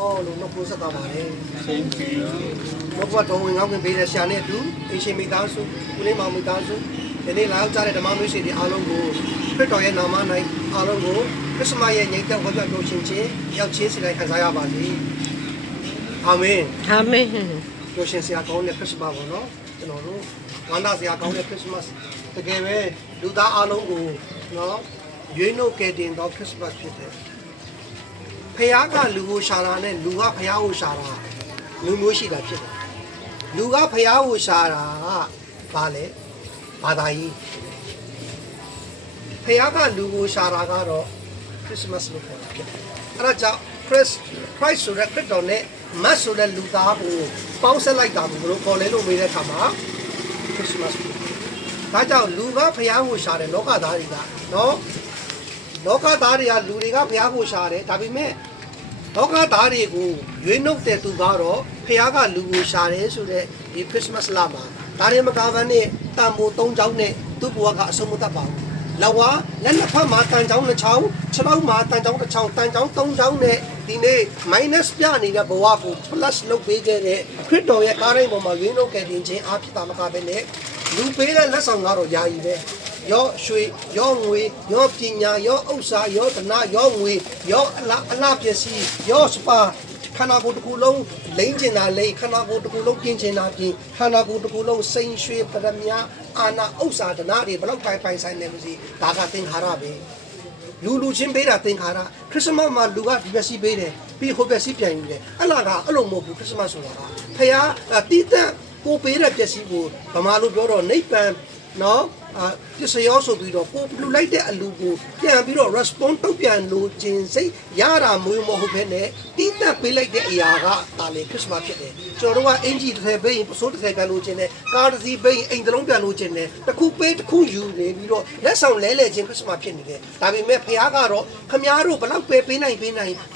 哦，弄不是干嘛的？ Thank you 我把中文讲跟别人下来读，一些没打书，不能忙没打书。人家老家的妈没写的阿龙哥，不找人拿嘛来阿龙哥，可是嘛也人家我叫做亲戚，要亲戚来看啥样吧的。阿妹，阿妹，有些是要搞的可是嘛不喏，这喏路，俺那是要搞的可是嘛，这个喂，路大阿龙哥，喏，原来给点到可是嘛去的。ဖယားကလူကိုရှာတာနဲ့လူကဖယားကိုရှာတာလူမျိုးရှိတာဖြစ်တယ်လူကဖယားကိုရှာတာကဘာလဲဘာသာရေးဖယားကလူကိုရှာတာကတော့ခရစ်စမတ်လို့ခေါ်တာဖြစ်တယ်အဲ့ဒါကြောင့် Christ ဆိုတဲ့ခရစ်တော်နဲ့မတ်ဆိုတဲ့လူသားကိုပေါင်းဆက်လိုက်တာကိုဘယ်လိုခေါ်လဲလို့မေးတဲ့အခါမှာခရစ်စမတ်ဖြစ်တယ်ဒါကြောင့်လူကဖယားကိုရှာတယ်လောကသားတွေကနော်လောကသားတွေကလူတွေကဖျားဖို့ရှာတယ်ဒါပေမဲ့လောကသားတွေကိုရွေးနှုတ်တဲ့သူကတော့ဖျားကလူကိုရှာတယ်ဆိုတဲ့ဒီခရစ်မတ်လမှာဒါတွေမကဘဲနဲ့တန်ဖိုး၃ချောင်းနဲ့သူ့ဘဝကအဆုံးမသတ်ပါဘူးလောကလက်နှစ်ဖက်မှာတန်ချောင်းတစ်ချောင်းခြေထောက်မှာတန်ချောင်းတစ်ချောင်းတန်ချောင်း၃ချောင်းနဲ့ဒီနေ့ minus ပြနေတဲ့ဘဝကို plus လုပ်ပေးခဲ့တဲ့ခရစ်တော်ရဲ့ကားတိုင်းပေါ်မှာရွေးနှုတ်ခဲ့ခြင်းအားဖြစ်တာမကဘဲနဲ့လူပေးတဲ့လက်ဆောင်ကတော့ယာယီပဲရောရွှေရောငွေရောပညာရောဥစ္စာရောဓနရောငွေရောအလားပစ္စည်းရောစပါခန္ဓာကိုယ်တစ်ခုလုံးလိမ့်ကျင်တာလိမ့်ခန္ဓာကိုယ်တစ်ခုလုံးกินကျင်တာกินခန္ဓာကိုယ်တစ်ခုလုံးစိန်ရွှေပရမညာအာနာဥစ္စာဓနတွေဘလောက်ပိုင်ဆိုင်နေမစီဒါကသင်္ခါရပဲလူချင်းပေးတာသင်္ခါရခရစ်စမတ်မှာလူကဒီပစ္စည်းပေးတယ်ပြီးဟိုပစ္စည်းပြန်ယူတယ်အဲ့လားကအဲ့လိုမဟုတ်ဘူးခရစ်စမတ်ဆိုတာကဖခင်တီးတဲ့ကိုပေးတဲ့ပစ္စည်းကိုဗမာလိုပြောတော့နိဗ္ဗာန်နော်ပစ္စည်းရောဆိုပြီးတော့ကိုလူလိုက်တဲ့အလူကိုပြန်ပြီးတော့ response တုံ့ပြန်လို့ခြင်းစိတ်ရတာမျိုးမဟုတ်ဘဲနဲ့တီးတက်ပေးလိုက်တဲ့အရာကဒါလေခရစ်မတ်ဖြစ်တယ်ကျွန်တော်တို့ကအင်ဂျီတစ်ထည်ပေးရင်ပစိုးတစ်ထည်ကန်လို့ခြင်းနဲ့ကားတစ်စီးပေးရင်အိမ်တစ်လုံးပြန်လို့ခြင်းနဲ့တစ်ခုပေးတစ်ခုယူနေပြီးတော့လက်ဆောင်လဲလှယ်ခြင်းခရစ်မတ်ဖြစ်နေတယ်ဒါပေမဲ့ဖခင်ကတော့ခမားတို့ဘလောက်ပဲပေးနိုင်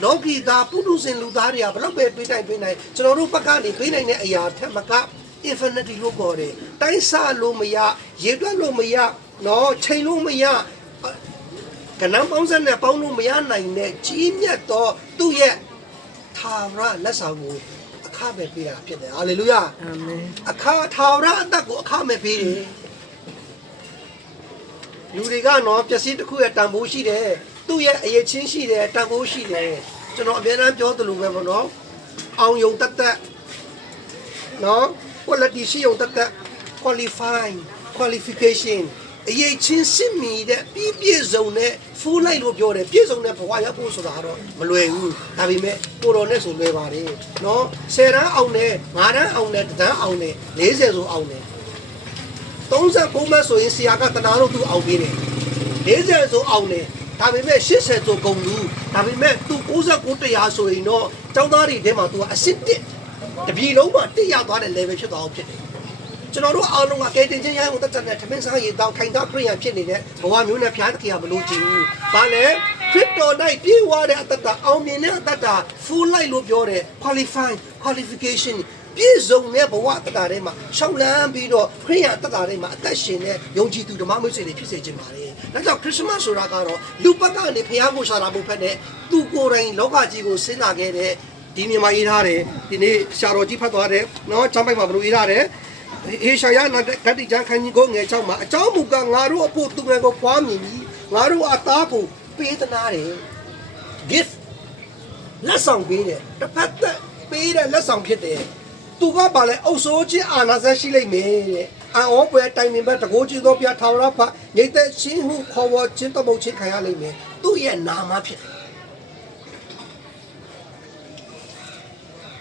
လောကီသားပုထုဇဉ်လူသားတွေကဘလောက်ပဲပေးနိုင်ကျွန်တော်တို့ဘက်ကနေပေးနိုင်တဲ့အရာထက်မကinfinity လို့ခေါ်တယ်တိုင်းဆလို့မရရေတွက်လို့မရနော်ချိန်လို့မရကနန်းပေါင်းစက်နဲ့ပေါင်းလို့မရနိုင်တဲ့ကြီးမြတ်သောသူ့ရဲ့ထာဝရလက်ဆောင်ကိုအခမဲ့ပေးတာဖြစ်တယ်ဟာလေလုယာအာမင်အခထာဝရအသက်ကိုအခမဲ့ပေးတယ်လူတွေကနော်ပျက်စီးတစ်ခုရဲ့တန်ဖိုးရှိတယ်သူ့ရဲ့အရေးချင်းရှိတယ်တန်ဖိုးရှိတယ်ကျွန်တော်အများအားပြောသလိုပဲပေါ့နော်အောင်ယုံတတ်နော်quality ရှိုံတက် qualification အရေးချင်းစစ်မီတဲ့ပြည့်စုံတဲ့ full light လို့ပြောတယ်ပြည့်စုံတဲ့ဘဝရောက်ဖို့ဆိုတာတော့မလွယ်ဘူးဒါပေမဲ့ကိုတော်နဲ့ဆိုလွယ်ပါတယ်နော်10တန်းအောင်တယ်9တန်းအောင်တယ်1တန်းအောင်တယ်40ဆိုအောင်တယ်39မှဆိုရင်ဆရာကတနာလို့သူအောင်ပေးတယ်40ဆိုအောင်တယ်ဒါပေမဲ့80ဆိုကုန်ဘူးဒါပေမဲ့သူ69တရားဆိုရင်တော့ကျောင်းသားတွေထဲမှာသူကအစစ်တစ်တပြည်လုံးမှာတိရသွားတဲ့ level ဖြစ်သွားအောင်ဖြစ်တယ်ကျွန်တော်တို့အားလုံးကကဲတင်ချင်းရိုင်းကိုတက်တဲ့ထမင်းစားရည်တောင်းခိုင်တာခရိယံဖြစ်နေတဲ့ဘဝမျိုးနဲ့ဖျားတခင်ကမလို့ကြည့်ဘူး။ဘာလဲခရစ်တော်၌ပြေဝတဲ့အတ္တအောင်မြင်တဲ့အတ္တ full light လို့ပြောတယ် qualification ပြည့်စုံတဲ့ဘဝအတ္တတွေမှာရှောက်လန်းပြီးတော့ခရိယံအတ္တတွေမှာအသက်ရှင်တဲ့ယုံကြည်သူဓမ္မမိတ်ဆွေတွေဖြစ်စေခြင်းပါလေ။ဒါကြောင့်ခရစ်မတ်ဆိုတာကတော့လူပတ်ကနေဖျားကိုရှာတာမဟုတ်ဘဲနဲ့သူကိုယ်တိုင်လောကကြီးကိုဆင်းလာခဲ့တဲ့ဒီနေ့မှာရေးထားတယ်ဒီနေ့ရှာတော်ကြီးဖတ်သွားတယ်နော်ချမ်းပိုက်မှာဘယ်လိုရေးထားတယ်ဟေရှာယနာဂတိကျမ်းခန်းကြီးကိုငယ်6မှာအเจ้าမူကငါတို့အဖို့သူငယ်ကိုဖွားမြင်ပြီးငါတို့အသားကိုပေးသနာတယ် gift လက်ဆောင်ပေးတယ်တစ်ဖက်သက်ပေးတဲ့လက်ဆောင်ဖြစ်တယ်သူကပါလဲအုပ်စိုးခြင်းအာဏာဆက်ရှိလိမ့်မယ်တဲ့အံ့ဩပွေတိုင်ပင်ဘက်တကိုးကြီးသောပြထာဝရဖညိတ်သက်ရှင်းဟုခေါ်ဝေါ်ခြင်းတမုတ်ခြင်းခံရလိမ့်မယ်သူ့ရဲ့နာမဖြစ်တယ်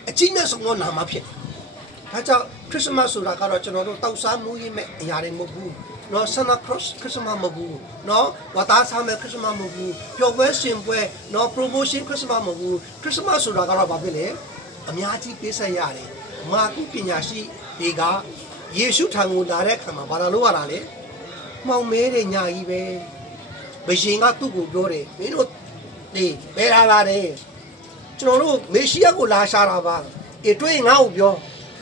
အကြီးမြတ်ဆုံးသောနာမဖြစ်တယ်။ဒါကြောင့်ခရစ်စမတ်ဆိုတာကတော့ကျွန်တော်တို့တောက်စားမှုရေးမဲ့အရာတွေမဟုတ်ဘူး။နော် Santa Claus ခရစ်စမတ်မဟုတ်ဘူး။နော်ဝါသားစားမဲ့ခရစ်စမတ်မဟုတ်ဘူး။ပျော်ပွဲရှင်ပွဲနော် promotion ခရစ်စမတ်မဟုတ်ဘူး။ခရစ်စမတ်ဆိုတာကတော့ဘာဖြစ်လဲ။အများကြီးပေးဆက်ရတယ်။မာကုပညာရှိတွေကယေရှုထံကိုလာတဲ့အခါမှာဘာလို့ရတာလဲ။မှောင်မဲတဲ့ညာကြီးပဲ။ဘရှင်ကသူ့ကိုပြောတယ်မင်းတို့ဒီဘယ်လာတယ်ကျွန်တော်တို့မေရှိယကိုလာရှာတာပါအေးတွေ့ငါ့ကိုပြော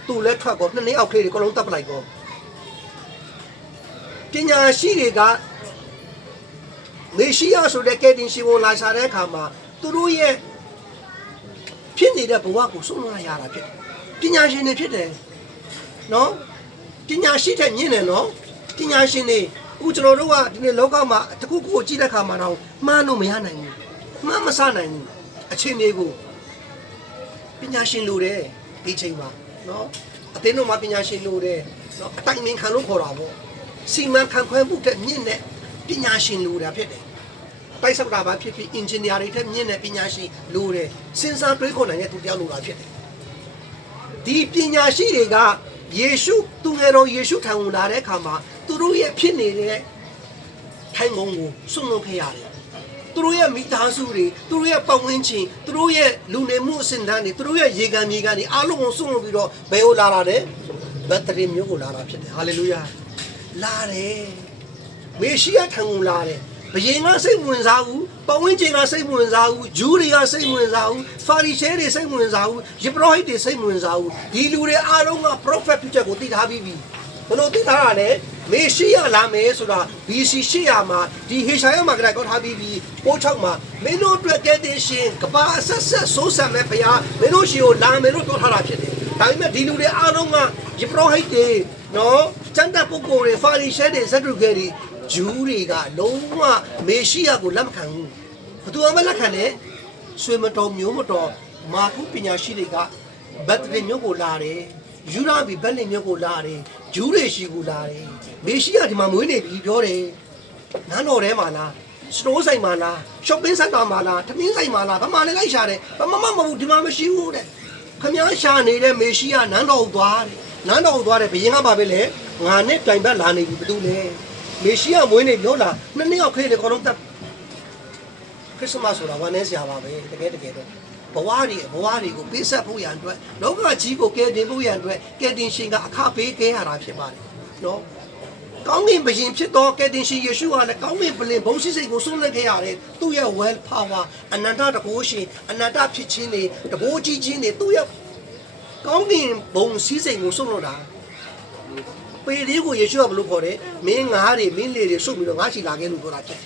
သူ့လက်ထွက်ကောနှစ်နှစ်အောက်ကလေးတွေအကုန်လုံးတပ်ပလိုက်ကောပညာရှိတွေကမေရှိယဆိုတဲ့ကယ်တင်ရှင်ကိုလာရှာတဲ့အခါမှာသူတို့ရဲ့ ဖြစ်နေတဲ့ဘဝကိုဆုံးလို့ရတာဖြစ်တယ်ပညာရှင်တွေဖြစ်တယ်နော်ပညာရှိတဲ့မြင်တယ်နော်ပညာရှင်တွေအခုကျွန်တော်တို့ကဒီနေ့လောကမှာတခုခုကိုကြည့်တဲ့အခါမှာတော့မှားလို့မရနိုင်ဘူးမှားမဆနိုင်ဘူးအချိန်တွေကိုပညာရှင်လိုတယ်ဒီချိန်မှာနော်အသင်းတော်မှာပညာရှင်လိုတယ်နော်အတိုင်းမင်းခံလို့ခေါ်တာပေါ့စီမံခန့်ခွဲမှုတဲ့မြင့်တဲ့ပညာရှင်လိုတာဖြစ်တယ်တိုက်စပ်တာပါဖြစ်ဖြစ်အင်ဂျင်နီယာတွေတဲ့မြင့်တဲ့ပညာရှင်လိုတယ်စဉ်းစားတွေးခေါ်နိုင်တဲ့သူတယောက်လိုတာဖြစ်တယ်ဒီပညာရှိတွေကယေရှုသူငယ်တော်ယေရှုထံကိုလာတဲ့အခါမှာသူတို့ရဲ့ဖြစ်နေတဲ့ထိုင်ငုံကိုစွန့်လွတ်ခဲ့ရတယ်သူတို့ရဲ့မိသားစုတွေသူတို့ရဲ့ပတ်ဝန်းကျင်သူတို့ရဲ့လူနေမှုအစဉ်တန်းတွေသူတို့ရဲ့ရေကန်မြေကန်တွေအားလုံးကိုစွန့်လွတ်ပြီးတော့ဘယ်ကိုလာတာလဲဘက်တရီမျိုးကိုလာတာဖြစ်တယ်ဟာလေလုယာလာတယ်မေရှိယထံကိုလာတယ်ဘုရင်ကစိတ်ဝင်စားဘူးပတ်ဝန်းကျင်ကစိတ်ဝင်စားဘူးဂျူးတွေကစိတ်ဝင်စားဘူးဖာရီရှဲတွေစိတ်ဝင်စားဘူးယေဘရဟိတ်တွေစိတ်ဝင်စားဘူးဒီလူတွေအားလုံးက prophet ဖြစ်ချက်ကိုသိထားပြီးပြီဘလို့သိထားတာလဲမေရှိယလာမယ်ဆိုတာ BC 800မှာဒီဟေရှာယမှာကတည်းကထားပြီးပြီပိုး6မှာမင်းတို့အတွက်ကဲတင်ရှင်ကဘာအဆက်ဆက်စိုးစံမဲ့ဘုရားမင်းတို့ရှိကိုလာမယ်လို့ပြောထားတာဖြစ်တယ်ဒါပေမဲ့ဒီလူတွေအားလုံးကယေဘရဟိတ်တွေနော်ကျန်တဲ့ပုဂ္ဂိုလ်တွေဖာရီရှဲတွေဇက်ဒုခဲတွေဂျူးတွေကလုံးဝမေရှိယကိုလက်မခံဘူးဘသူမှလက်ခံတယ်ဆွေမတော်မျိုးမတော်မာကုပညာရှိတွေကဘက်တရီမျိုးကိုလာတယ်ယူရာဘီဘက်လင်မျိုးကိုလာတယ်ဂျူးတွေရှိကိုလာတယ်မေရှိယဒီမှာမွေးနေပြီပြောတယ်နန်းတော်ထဲမှာလားစတိုးဆိုင်မှာလားရှော့ပင်းစင်တာမှာလားထမင်းဆိုင်မှာလားဘာမှလည်းလိုက်ရှာတယ်ဘာမှမဟုတ်ဒီမှာမရှိဘူးတဲ့ခမည်းရှာနေတဲ့မေရှိယနန်းတော်ကိုသွားတယ်နန်းတော်ကိုသွားတယ်ဘယင်ကပါပဲလေငါနဲ့ပြိုင်ဘက်လာနေပြီဘာလို့လဲမေရှိယမွေးနေပြောလားနှစ်နှစ်ယောက်ခေးတယ်ခေါင်းတော့ခရစ်စမတ်ဆိုတာဝမ်းနည်းစရာပါပဲတကယ်တော့ဘဝတွေကိုပေးဆက်ဖို့ရန်အတွက်လောကကြီးကိုကယ်တင်ဖို့ရန်အတွက်ကယ်တင်ရှင်ကအခပေးခဲ့ရတာဖြစ်ပါတယ်နော်ကောင်းကင်ဘုရင်ဖြစ်သောကယ်တင်ရှင်ယေရှုဟာလည်းကောင်းကင်ဘုရင်ဘုန်းရှိစိတ်ကိုဆွန့်လွတ်ခဲ့ရတယ်သူ့ရဲ့ well power အနန္တတကုရှင်အနန္တဖြစ်ခြင်းတွေတဘိုးကြီးခြင်းတွေသူ့ရဲ့ကောင်းကင်ဘုံစည်းစိမ်ကိုဆွန့်လွတ်တာပေလေးကိုယေရှုကဘယ်လိုခေါ်လဲမင်းငါးတွေမင်းလေတွေစုပ်ပြီးတော့ငါးချီလာခဲ့လို့ပြောတာဖြစ်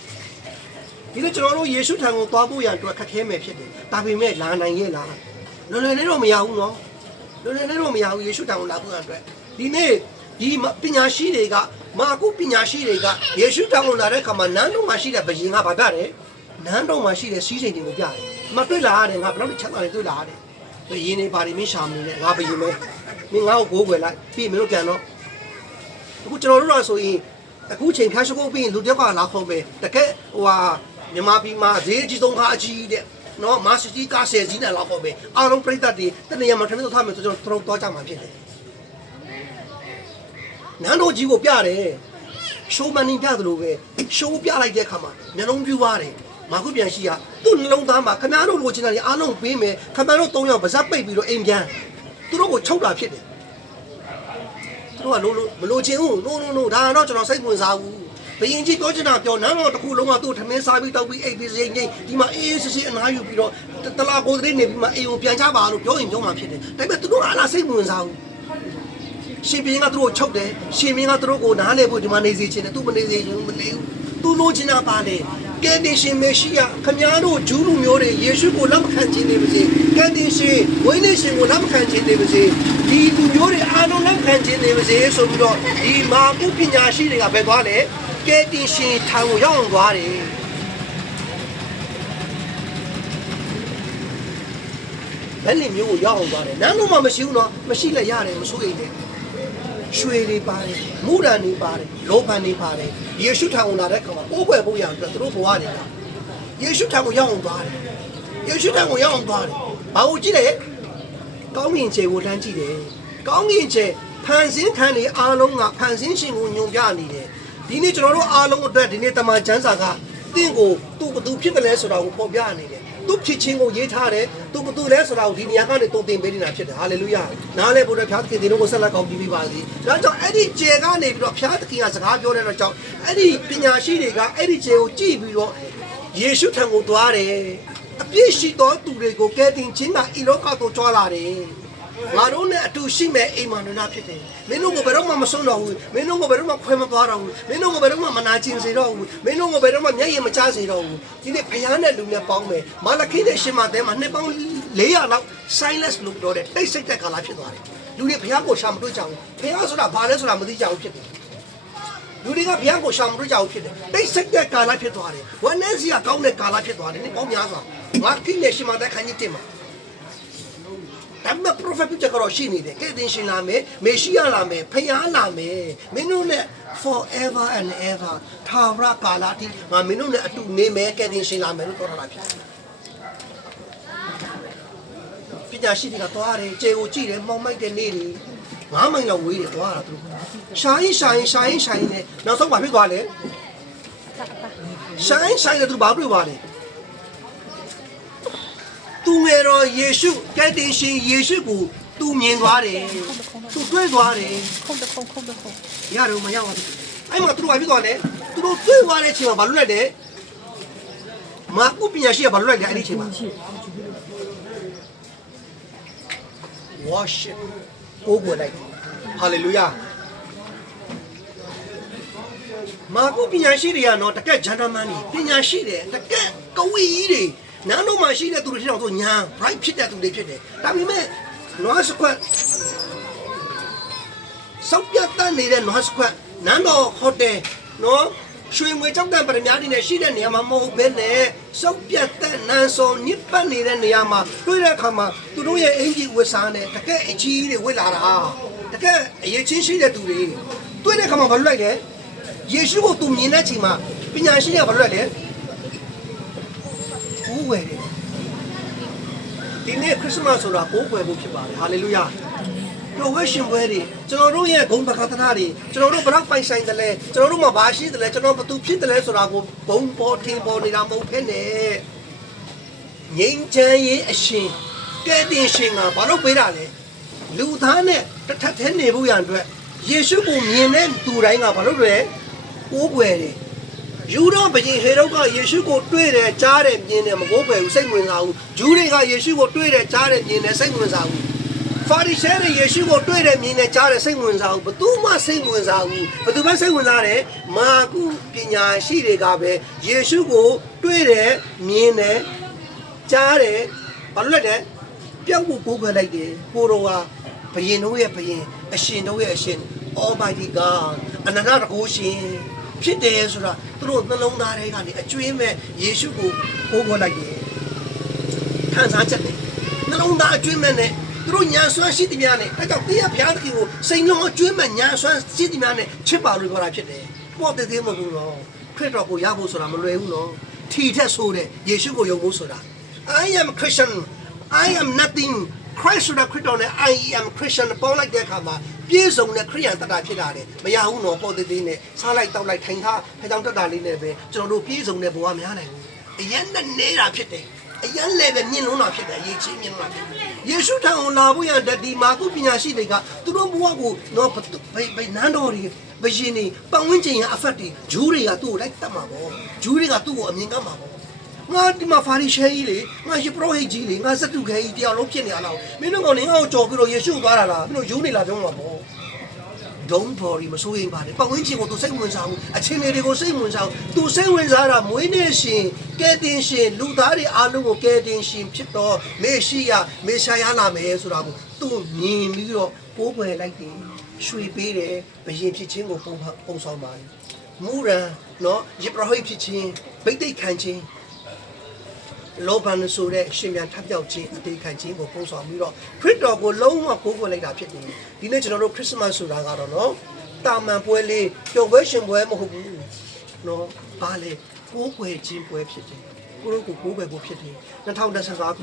ဒီလိုကျွန်တော်တို့ယေရှုထံကိုသွားဖို့ရန်အတွက်ခက်ခဲမယ်ဖြစ်တယ်ဒါပေမဲ့လာနိုင်ရဲ့လားလွယ်လွယ်လေးတော့မရဘူးနော်လွယ်လွယ်လေးတော့မရဘူးယေရှုထံကိုလာဖို့ရန်အတွက်ဒီနေ့ဒီပညာရှိတွေကမာကုပညာရှိတွေကယေရှုထံကိုလာတဲ့အခါမှာနန်းတော်မှာရှိတဲ့ဘုရင်ကဗာပြတယ်နန်းတော်မှာရှိတဲ့စီးစိမ်တွေကိုပြတယ်မတွေ့လာရတယ်ငါဘယ်တော့ချမ်းသာနေတွေ့လာရတယ်ဘုရင်တွေဘာတွေမင်းရှာမနေနဲ့ငါဘုရင်ပဲမင်းငါ့ကိုကိုးကွယ်လိုက်ပြီးမင်းတို့ပြန်တော့အခုကျွန်တော်တို့တော့ဆိုရင်အခုချိန်ခါရှိုးပြီးလူတယောက်ကလာခေါ်ပဲတကယ်ဟိုဟာမြန်မာပြည်မှာဈေးအကြီးဆုံးကားအကြီးတဲ့နော်မာစီတီကား10စီးနဲ့လာခေါ်ပဲအားလုံးပြိတ္တတွေတနေရာမှာထမင်းတို့ထားမယ်ဆိုကျွန်တော်တော့ကြမှာဖြစ်တယ်နန်းတော်ကြီးကိုပြတယ်ရှိုးမန်နေပြသလိုပဲရှိုးပြလိုက်တဲ့အခါမှာမျက်လုံးပြူသွားတယ်မာကုပြန်ရှိရသူ့နှလုံးသားမှာခင်ဗျားတို့လိုချင်တာတွေအားလုံးပေးမယ်ခင်ဗျားတို့3ယောက်ပါဇက်ပိတ်ပြီးတော့အိမ်ပြန်သူတို့ကိုချုပ်တာဖြစ်တယ်သူတို့ကမလိုချင်ဘူး no ဒါတော့ကျွန်တော်စိတ်ဝင်စားဘူးဘယင်ကြီးပြောချင်တာပြောနန်းတော်တစ်ခုလုံးကသူ့ထမင်းစားပြီးတောက်ပြီးအိပ်ပြီးစိမ့်ငိမ့်ဒီမှာအေးစစ်စစ်အနားယူပြီးတော့တလာကိုတည်းနေပြီးမှအိမ်ကိုပြန်ချပါလို့ပြောရင်ပြောမှဖြစ်တယ်ဒါပေမဲ့သူတို့ကအားစိတ်ဝင်စားဘူးရှင်ဘင်းကသူတို့ချုပ်တယ်ရှင်ဘင်းကသူတို့ကိုနားလေဖို့ဒီမှာနေစေချင်တယ်သူမနေစေချင်ဘူးမနေဘူးသူလိုချင်တာပါလေကယ်တင်ရှင်မေရှိယခမည်းတော်ဂျူးလူမျိုးတွေယေရှုကိုလက်မခံခြင်းနေပါစေကယ်တင်ရှင်ဝိနည်းရှင်ကိုလက်မခံခြင်းနေပါစေဒီလူမျိုးတွေအားလုံးလက်ခံခြင်းနေပါစေဆိုပြီးတော့ဒီမာကုပညာရှိတွေကပဲသွားတယ်ကယ်တင်ရှင်ထံကိုရောက်အောင်သွားတယ်ဘယ်လိုမျိုးကိုရောက်အောင်သွားတယ်နန်းလုံးမှမရှိဘူးနော်မရှိလဲရတယ်မစိုးရိမ်နဲ့ရွှေတွေပါတယ်မူရန်တွေပါတယ်လောဘန်တွေပါတယ်ယေရှုထံကိုလာတဲ့အခါမှာပိုးကွယ်ဖို့ရအတွက်သူတို့ဘဝတွေကယေရှုထံကိုရောက်အောင်သွားတယ်ယေရှုထံကိုရောက်အောင်သွားတယ်ဘာလို့ကြည့်လဲကောင်းကင်ခြေကိုလှမ်းကြည့်တယ်ကောင်းကင်ခြေဖန်ဆင်းခံနေအားလုံးကဖန်ဆင်းရှင်ကိုညွန်ပြနေတယ်ဒီနေ့ကျွန်တော်တို့အားလုံးအတွက်ဒီနေ့တမန်ကျမ်းစာကတင့်ကိုသူ့ဘသူဖြစ်တယ်လဲဆိုတာကိုပေါ်ပြနေတယ်သူဖြစ်ခြင်းကိုရေးထားတယ်သူဘသူလဲဆိုတာကိုဒီနေရာကနေတုံတင်ပေးနေတာဖြစ်တယ်ဟာလေလုယာနားလဲဖို့တဲ့ဖျားသခင်တို့ကိုဆက်လက်ကောင်းပြီးပါစေဒါကြောင့်အဲ့ဒီကျေကနေပြီးတော့ဖျားသခင်ကစကားပြောတဲ့တော့ကြောင့်အဲ့ဒီပညာရှိတွေကအဲ့ဒီကျေကိုကြည့်ပြီးတော့ယေရှုထံကိုသွားတယ်အပြည့်ရှိသောသူတွေကိုကယ်တင်ခြင်းကဤလောကသို့ကြွားလာတယ်ငါတို့နဲ့အတူရှိမဲ့အိမ်မနနာဖြစ်တယ်မင်းတို့ကဘယ်တော့မှမဆုံးတော့ဘူးမင်းတို့ကဘယ်တော့မှခွဲမသွားတော့ဘူးမင်းတို့ကဘယ်တော့မှမနာကျင်စေတော့ဘူးမင်းတို့ကဘယ်တော့မှမျက်ရည်မချစေတော့ဘူးဒီနေ့ဘုရားနဲ့လူနဲ့ပေါင်းမယ်မာလခိနဲ့ရှင်မတဲမှာနှစ်ပေါင်း400လောက် silence လို့ပြောတယ်တိတ်ဆိတ်တဲ့ကာလဖြစ်သွားတယ်လူတွေဘုရားကိုရှာမတွေ့ကြဘူးဘုရားဆိုတာဘာလဲဆိုတာမသိကြဘူးဖြစ်တယ်လူတွေကဘုရားကိုရှာမတွေ့ကြဘူးဖြစ်တယ်တိတ်ဆိတ်တဲ့ကာလဖြစ်သွားတယ်ဝမ်းနည်းစရာကောင်းတဲ့ကာလဖြစ်သွားတယ်ဒီပေါင်းများစွာငါခိနေရှိမှတဲ့ခန်းကြီးတင်မှာဒါပေမဲ့ prophet ပြကြတော့ရှိနေတယ်ကဲတင်ရှင်လာမယ်မေရှိယလာမယ်ဖျားလာမယ်မင်းတို့နဲ့ forever and ever ထာဝရကာလတိငါမင်းတို့နဲ့အတူနေမယ်ကဲတင်ရှင်လာမယ်လို့ပြောထားတာဖြစ်တယ်ပညာရှိတွေကသွားတယ်ကျေကိုကြည့်တယ်မောင်းမိုက်တဲ့နေ့တွေ9မိုင်လောက်ဝေးတယ်သွားတာသူရှာရင်နဲ့နောက်ဆုံးဘာဖြစ်သွားလဲရှာရင်နဲ့သူဘာဖြစ်သွားလဲသူငယ်တော်ယေရှုကယ်တင်ရှင်ယေရှုကိုသူမြင်သွားတယ်သူတွေ့သွားတယ်ရတော့မရပါဘူးအဲ့မှာသူတို့ဘာဖြစ်သွားလဲသူတို့တွေ့သွားတဲ့အချိန်မှာဘာလုပ်လိုက်လဲမာကုပညာရှိကဘာလုပ်လိုက်လဲအဲ့ဒီအချိန်မှာ worship ကိုကိုလိုက် hallelujah မာကုပညာရှိတွေကတော့တကက် gentleman တွေပညာရှိတယ်တကက်ကဝီကြီးတွေနားတော့မှရှိတဲ့သူတွေထင်အောင်ဆိုညာ bright ဖြစ်တဲ့သူတွေဖြစ်တယ်ဒါပေမဲ့ noise ကွက်စောက်ပြတ်တတ်နေတဲ့ noise ကွက်နန်းတော် hotel နော်ရွှေငွေကြောက်တံပရမတွေနဲ့ရှိတဲ့နေရာမှာမဟုတ်ဘဲနဲ့စောက်ပြတ်တဲ့နန်းဆောင်ညစ်ပတ်နေတဲ့နေရာမှာတွေ့တဲ့အခါမှာသူတို့ရဲ့အင်ဂျီဝစ်စားနဲ့တကက်အကြီးတွေဝစ်လာတာတကက်အရေးချင်းရှိတဲ့သူတွေတွေ့တဲ့အခါမှာဘာလို့လိုက်လဲယေရှုကိုသူမြင်တဲ့ချိန်မှာပညာရှိတွေကဘာလို့လိုက်လဲကိုးဝယ်တယ်ဒီနေ့ခရစ်မတ်ဆိုတာကိုးဝယ်ဖို့ဖြစ်ပါတယ်ဟာလေလုယာတော်ဝဲရှင်ပွဲတွေကျွန်တော်တို့ရဲ့ဂုဏ်ပကသနာတွေကျွန်တော်တို့ဘလောက်ပိုင်ဆိုင်တယ်လဲကျွန်တော်တို့မှာဘာရှိတယ်လဲကျွန်တော်ဘသူဖြစ်တယ်လဲဆိုတာကိုဘုံပေါ်ထင်ပေါ်နေတာမဟုတ်ဖြစ်နေငြိမ်းချမ်းရေးအရှင်ကဲတင်ရှင်ကဘာလို့ပေးတာလဲလူသားနဲ့တစ်ထပ်ထဲနေဖို့ရန်အတွက်ယေရှုကိုမြင်တဲ့သူတိုင်းကဘာလို့လဲကိုးကွယ်တယ်ယူတော့ဘုရင်ဟေရုကယေရှုကိုတွေ့တယ်ကြားတယ်မြင်တယ်မကိုးကွယ်ဘူးစိတ်ဝင်စားဘူးဂျူးတွေကယေရှုကိုတွေ့တယ်ကြားတယ်မြင်တယ်စိတ်ဝင်စားဘူးဖာရိရှဲတွေယေရှုကိုတွေ့တယ်မြင်တယ်ကြားတယ်စိတ်ဝင်စားဘူးဘသူမှစိတ်ဝင်စားဘူးဘသူပဲစိတ်ဝင်စားတယ်မာကုပညာရှိတွေကပဲယေရှုကိုတွေ့တယ်မြင်တယ်ကြားတယ်ဘာလို့လဲတဲ့ပြောက်ဖို့ကိုးကွယ်လိုက်တယ်ကိုတော်ကဘုရင်တို့ရဲ့ဘုရင်အရှင်တို့ရဲ့အရှင် Almighty God အနန္တတကုရှင်ဖြစ်တယ်ဆိုတာသူတို့နှလုံးသားထဲကနေအကျွင်းမဲ့ယေရှုကိုကိုးကွယ်လိုက်တယ်ခံစားချက်တယ်နှလုံးသားအကျွင်းမဲ့နဲ့သူတို့ညာဆွမ်းရှိသည်များနဲ့အဲကြောင့်တရားဘုရားသခင်ကိုစိတ်လုံးအကျွင်းမဲ့ညာဆွမ်းရှိသည်များနဲ့ချစ်ပါလို့ပြောတာဖြစ်တယ်ပေါ့တဲ့သေးမဟုတ်ဘူးနော်ခရစ်တော်ကိုရဖို့ဆိုတာမလွယ်ဘူးနော်ထီထက်ဆိုတဲ့ယေရှုကိုယုံဖို့ဆိုတာ I am Christian I am nothing Christ ဆိုတာခရစ်တော်နဲ့ I am Christian ပေါင်းလိုက်တဲ့အခါမှာပြည့်စုံတဲ့ခရိယန်တတ်တာဖြစ်လာတယ်မရဘူးနော်ပေါ့သေးသေးနဲ့စားလိုက်တောက်လိုက်ထိုင်ထားဖျောင်းတတ်တာလေးနဲ့ပဲကျွန်တော်တို့ပြည့်စုံတဲ့ဘဝများနိုင်ဘူးအရင်နဲ့နေတာဖြစ်တယ်အရင်လည်းပဲမြင်လုံးတာဖြစ်တယ်အရေးချင်းမြင်လုံးတာဖြစ်တယ်ယေရှုထံကိုလာဖို့ရတဲ့ဒီမာကုပညာရှိတွေကသူတို့ဘဝကိုတော့ဘယ်နန်းတော်တွေဘယင်းနေပတ်ဝန်းကျင်ရအဖက်တွေဂျူးတွေကသူ့ကိုလိုက်တတ်မှာပေါ့ဂျူးတွေကသူ့ကိုအမြင်ကမ်းမှာပေါ့ငါဒီမှာဖာရိရှဲကြီးလေငါယေပရောဟိတ်ကြီးလေငါစတုခဲကြီးတရားလုံးဖြစ်နေရလားမင်းတို့ကောင်နေငါ့ကိုကြော်ပြီးတော့ယေရှုသွားတာလားမင်းတို့ယူနေလားပြောမှာပေါ့ don't worry မစိုးရိမ်ပါနဲ့ပတ်ဝန်းကျင်ကိုသူစိတ်ဝင်စားဘူးအချင်းတွေကိုစိတ်ဝင်စားဘူးသူစိတ်ဝင်စားတာမွေးနေ့ရှင်ကဲတင်ရှင်လူသားတွေအားလုံးကိုကဲတင်ရှင်ဖြစ်တော့မေရှိယမေရှာယလာမယ်ဆိုတာကိုသူမြင်ပြီးတော့ပိုးပွယ်လိုက်တယ်ရွှေပေးတယ်ဘယင်ဖြစ်ခြင်းကိုပုံဆောင်ပါတယ်မူရန်နော်ယေပရောဟိတ်ဖြစ်ခြင်းဗိသိက်ခံခြင်းလောဘန်ဆိုတဲ့ရှင်ပြန်ထပ်ပြောက်ခြင်းအသေးခံခြင်းကိုပုံဆောင်ပြီးတော့ခရစ်တော်ကိုလုံးဝကိုးကွယ်လိုက်တာဖြစ်တယ်ဒီနေ့ကျွန်တော်တို့ခရစ်စမတ်ဆိုတာကတော့နော်တာမန်ပွဲလေးပျော်ပွဲရှင်ပွဲမဟုတ်ဘူးနော်ဘာလဲကိုးကွယ်ခြင်းပွဲဖြစ်တယ်ကိုယ့်ကိုကိုးကွယ်ဖို့ဖြစ်တယ်2015